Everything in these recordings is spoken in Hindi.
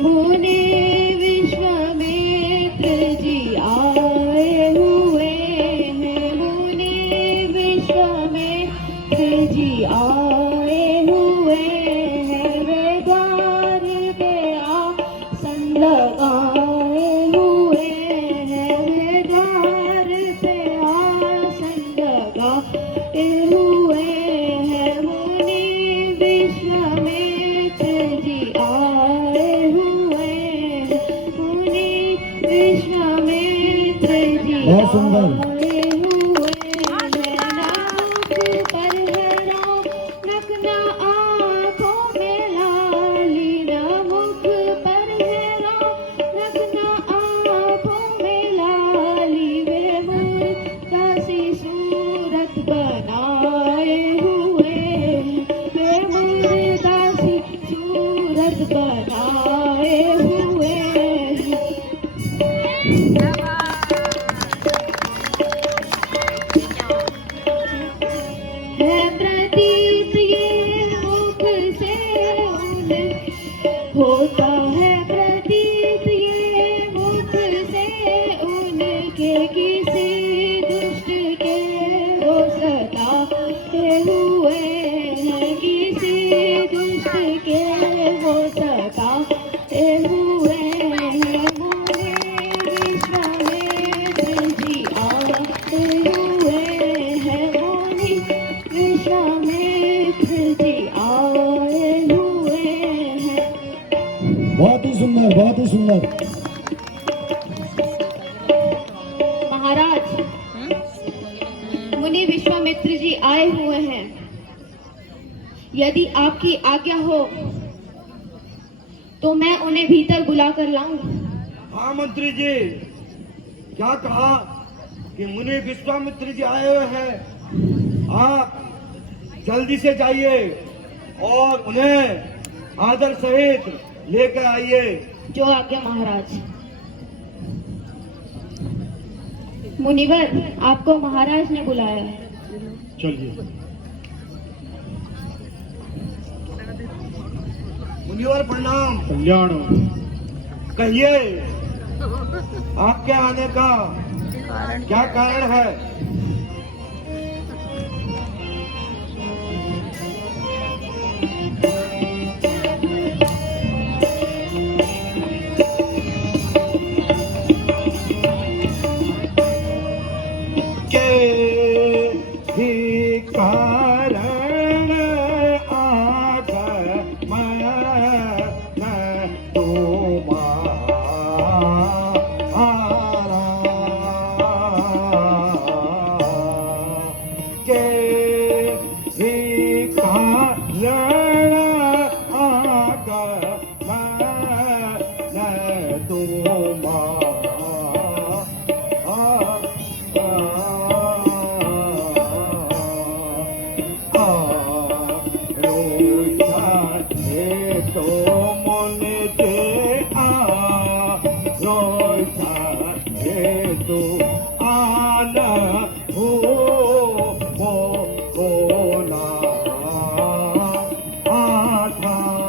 मुनि विश्वामित्र जी आए हुए हैं, मुनि विश्वामित्र जी आए हुए हैं, वे द्वार पे आसन लगाए हुए हैं, वे द्वार पे आसन लगाए हुए हैं, मुनि विश्वामित्र जी आए हुए हैं, मुनि विश्वामित्र जी बहुत सुंदर। आए हुए हैं, नाक पर है राम, नखना आँखों में लाली, ना मुख पर है राम, नखना आँखों में लाली, वे मुर्दा सी सूरत बनाए हुए हैं, वे मुर्दा सी सूरत बनाए हुए हैं। है प्रतीत ये मुख से उन होता है प्रतीत ये मुख से उनके किसी दुष्ट के वो सताए हुए हैं, किसी दुष्ट के वो सताए हुए हैं, मुनि विश्वामित्र जी आए हुए हैं, मुनि विश्वामित्र जी आए हुए हैं। बहुत ही सुंदर, बहुत ही सुंदर। महाराज, मुनि विश्वामित्र जी आए हुए हैं, यदि आपकी आज्ञा हो तो मैं उन्हें भीतर बुला कर लाऊं। हाँ मंत्री जी, क्या कहा कि मुनि विश्वामित्र जी आए हुए हैं, आप जल्दी से जाइए और उन्हें आदर सहित लेकर आइए। जो आज्ञा महाराज। मुनिवर, आपको महाराज ने बुलाया है। चलिए। मुनिवर प्रणाम। कल्याण। कहिए आपके आने का क्या कारण है? के ही कारण आगमन तुम्हारा, के ही कारण आगमन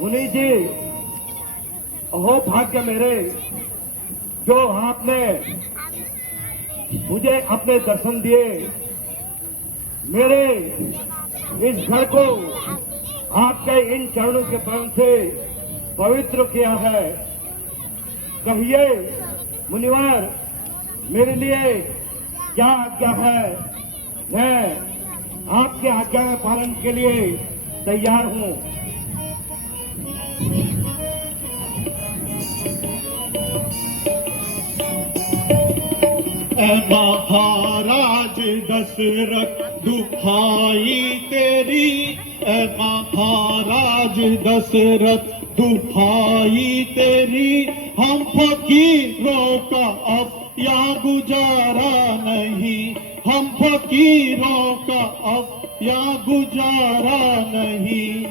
मुनि जी, अहो भाग्य मेरे, जो आपने मुझे अपने दर्शन दिए, मेरे इस घर को आपके इन चरणों के प्रेम से पवित्र किया है। कहिए मुनिवर, मेरे लिए क्या आज्ञा है? मैं आपके आज्ञा के पालन के लिए तैयार हूँ। ऐ महाराज दशरथ दुहाई तेरी, ऐ महाराज दशरथ दुहाई तेरी, हम फकीरों का अब या गुजारा नहीं, हम फकीरों का अब या गुजारा नहीं।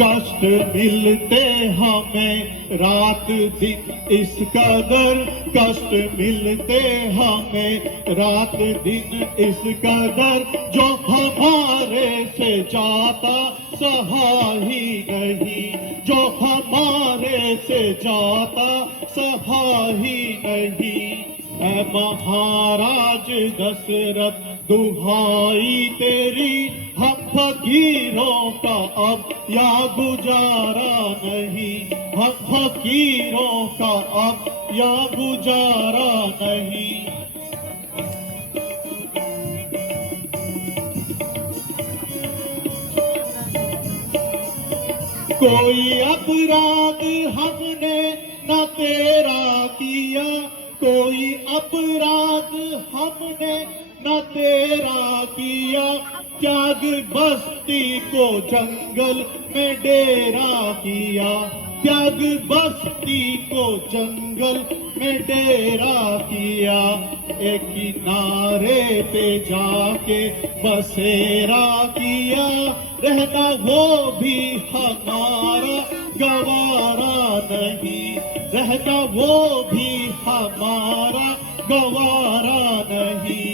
कष्ट मिलते हमें रात दिन इस कदर, कष्ट मिलते हमें रात दिन इस कदर, जो हमारे से जाता सहा ही नहीं, जो हमारे से जाता सहा ही नहीं। ऐ महाराज दशरथ दुहाई तेरी, हम फकीरों का अब या गुजारा नहीं, हम फकीरों का अब या गुजारा नहीं। कोई अपराध हमने न तेरा किया, कोई अपराध हमने न तेरा किया, त्याग बस्ती को जंगल में डेरा किया, त्याग बस्ती को जंगल में डेरा किया, एक किनारे पे जाके बसेरा किया, रहना वो भी हमारा गवारा नहीं, रहना वो भी हमारा गवारा नहीं।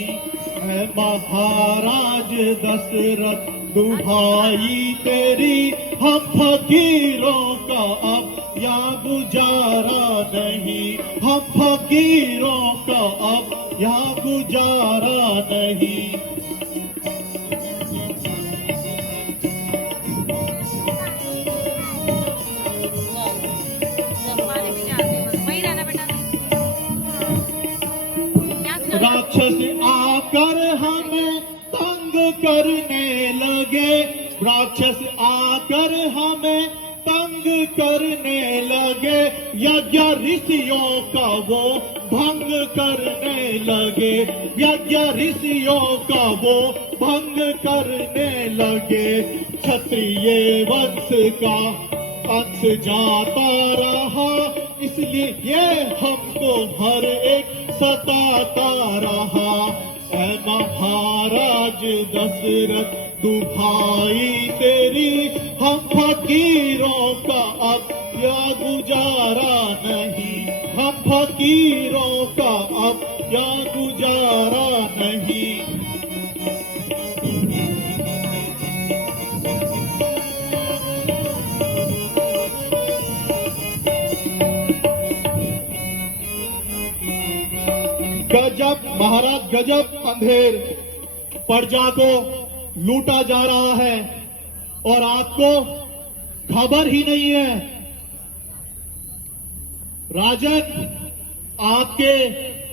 ऐ महाराज दशरथ दुहाई तेरी, हम फकीरों का अब या गुजारा नहीं, हम फकीरों का अब या गुजारा नहीं। राक्षस आकर हमें तंग करने लगे, राक्षस आकर हमें तंग करने लगे, यज्ञ ऋषियों का वो भंग करने लगे, यज्ञ ऋषियों का वो भंग करने लगे। क्षत्रिय वंश का अंश जाता रहा, इसलिए ये हमको हर एक सताता रहा। ऐ महाराज दशरथ दुहाई तेरी, हम फकीरों का अब या गुजारा नहीं, हम फकीरों का अब या गुजारा नहीं। गजब महाराज गजब अंधेर, प्रजा को लूटा जा रहा है और आपको खबर ही नहीं है। राजन, आपके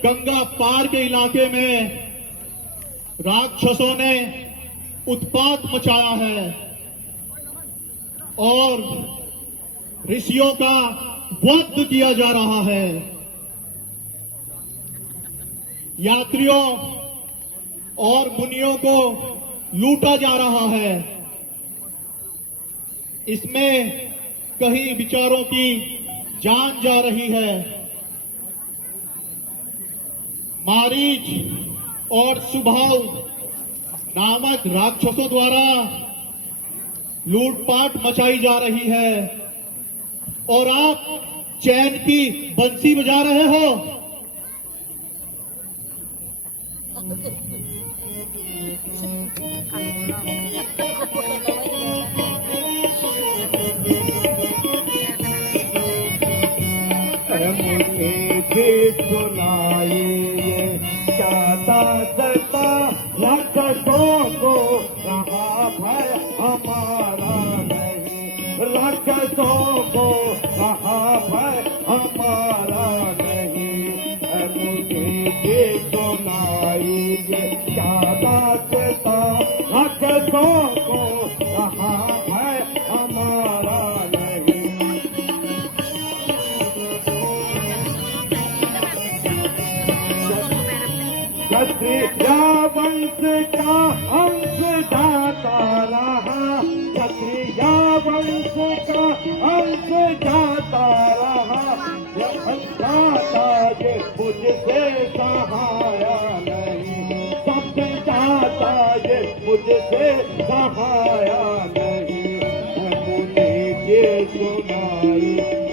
गंगा पार के इलाके में राक्षसों ने उत्पात मचाया है और ऋषियों का वध किया जा रहा है। यात्रियों और मुनियों को लूटा जा रहा है। इसमें कहीं विचारों की जान जा रही है। मारीच और सुभाव नामक राक्षसों द्वारा लूटपाट मचाई जा रही है और आप चैन की बंसी बजा रहे हो। मुझे सुनाए ये चाहता सता राक्षसों को रहा भय हमारा नहीं, राक्षसों को रहा भय हमारा नहीं। मुझे सुनाए ये चाहता सता राक्षसों क्षत्रिय वंश का अंश जाता रहा, क्षत्रिय वंश का अंश जाता रहा, यह जाता ये मुझसे सहाया नहीं, सब जाता ये मुझसे सहाया नहीं। मुनि के सुनाई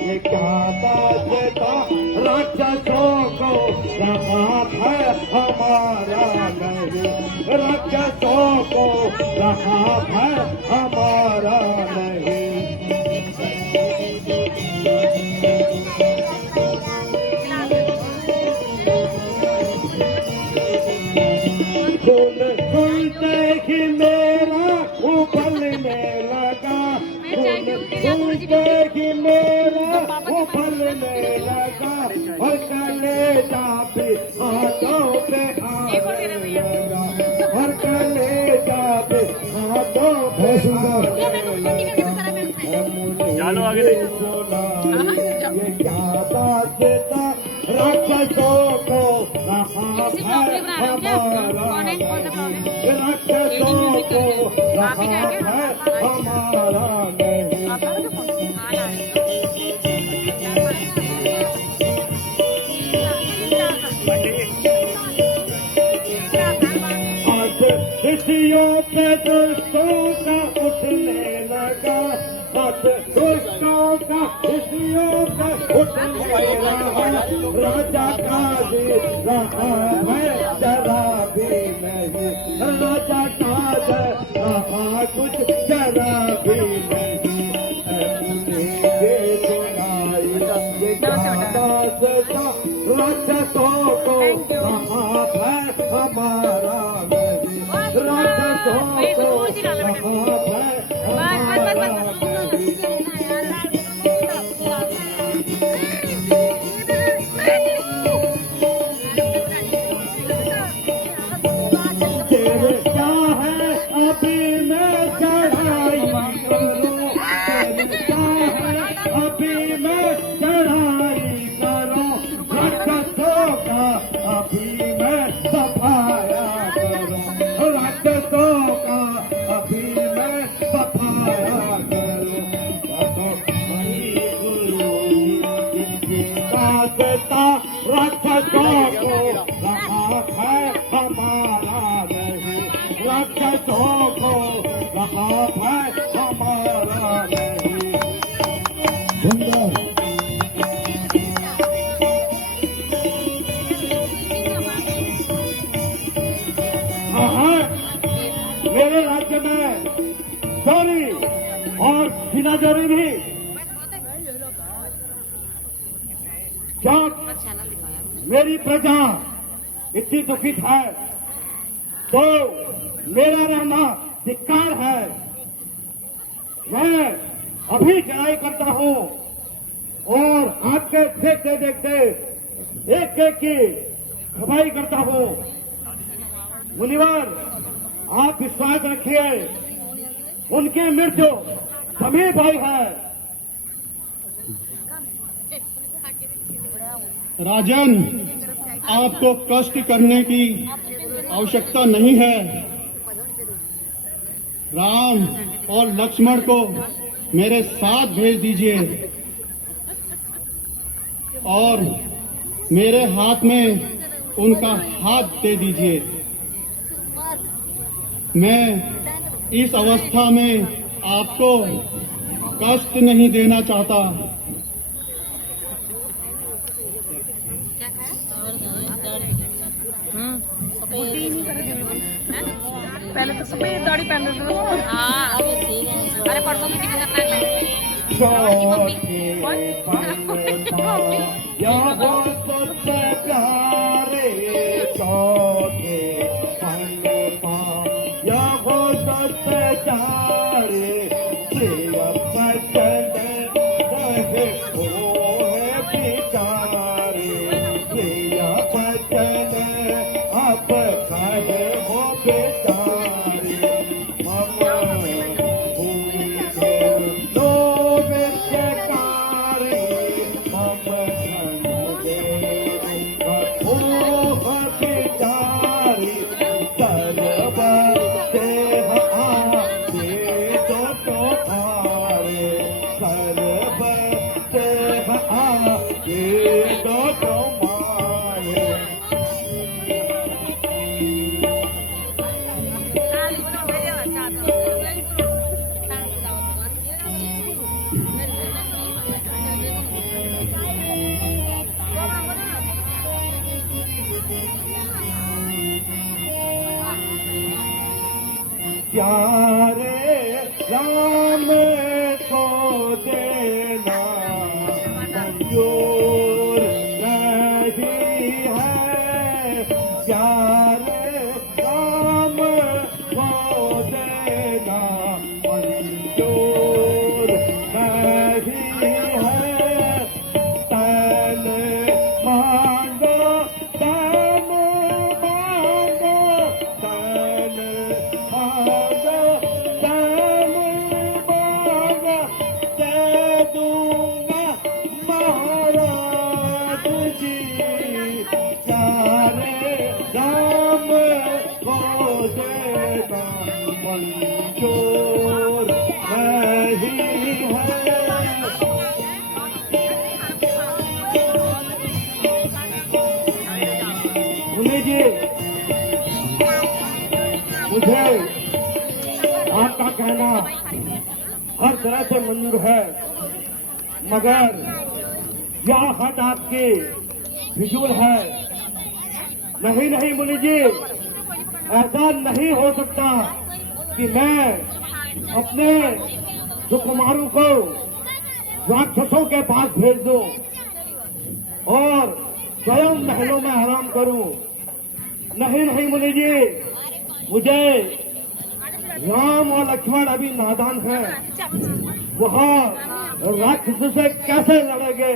ये क्या दास्तां, राक्षसों को रहा है हमारा नहीं, राक्षसों को रहा है हमारा नहीं। फूल फूलते ही मेरा उबलने लगा, फूल फूलते ही मेरा उबलने लगा, और कलेजा भी हाथों पे आने लगा, और कलेजा भी हाथों पे आने लगा। चलो आगे ये क्या दास्तां, राक्षसों को रहा है हमारा नहीं, राक्षसों को रहा है हमारा नहीं। आज ऋषियों पे दुष्टों का उठने लगा, आज दुष्टों का ऋषियों पे उठने लगा, राजा का भी रहा है जरा भी नहीं, राजा का रहा कुछ जरा भी नहीं। मुझे सुनाई ये क्या दास्तां, राक्षसों को रहा है हमारा नहीं, राक्षसों को रहा है हमारा नहीं। तेरे क्या है अभी मैं चढ़ाई करूं, तेरे क्या है अभी मैं चढ़ाई करूं, राक्षसों का अभी मैं सफाया करूं, राक्षसों का अभी मैं सफाया करूं। दास्तां राक्षसों को रहा है हमारा नहीं, राक्षसों को रहा है हमारा नहीं। सुंदर हाँ, मेरे राज्य में चोरी और सीनाजोरी भी, जब मेरी प्रजा इतनी दुखित है तो मेरा रहना धिक्कार है। मैं अभी चढ़ाई करता हूँ और आपके देखते देखते एक एक की खपाई करता हूँ। मुनिवर, आप विश्वास रखिए, उनकी मृत्यु समीप आई है। राजन, आपको कष्ट करने की आवश्यकता नहीं है। राम और लक्ष्मण को मेरे साथ भेज दीजिए और मेरे हाथ में उनका हाथ दे दीजिए। मैं इस अवस्था में आपको कष्ट नहीं देना चाहता। पहले तो सफेद दाढ़ी पहन लेते थे। हाँ, अरे परसों की टिकट करना Oh, प्यारे राम को देना मंजूर नहीं है, प्यारे राम को देना मंजूर नहीं है। तन मांगो तन मांगो तन मांगो तन मांगो, दे दूंगा महाराज जी, प्यारे राम को देना मंजूर नहीं है। मुनि जी, मुझे आपका कहना हर तरह से मंजूर है, मगर यह हद आपकी फिजूल है। नहीं नहीं मुनि जी, ऐसा नहीं हो सकता कि मैं अपने सुकुमारों को राक्षसों के पास भेज दूं और स्वयं महलों में आराम करूं। नहीं नहीं मुनि जी, मुझे राम और लक्ष्मण अभी नादान हैं, वह राक्षस से कैसे लड़ेंगे।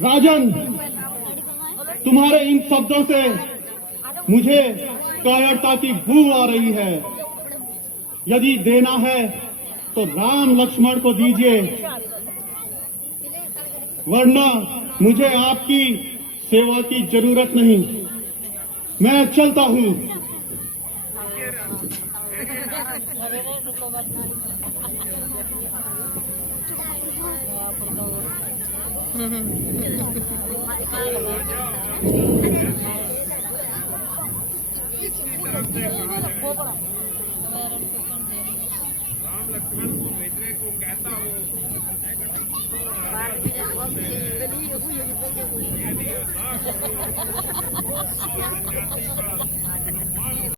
राजन, तुम्हारे इन शब्दों से मुझे कायरता की बू आ रही है। यदि देना है तो राम लक्ष्मण को दीजिए, वरना मुझे आपकी सेवा की जरूरत नहीं। मैं चलता हूँ। राम लक्ष्मण को भेजने को कहता हूँ, यदि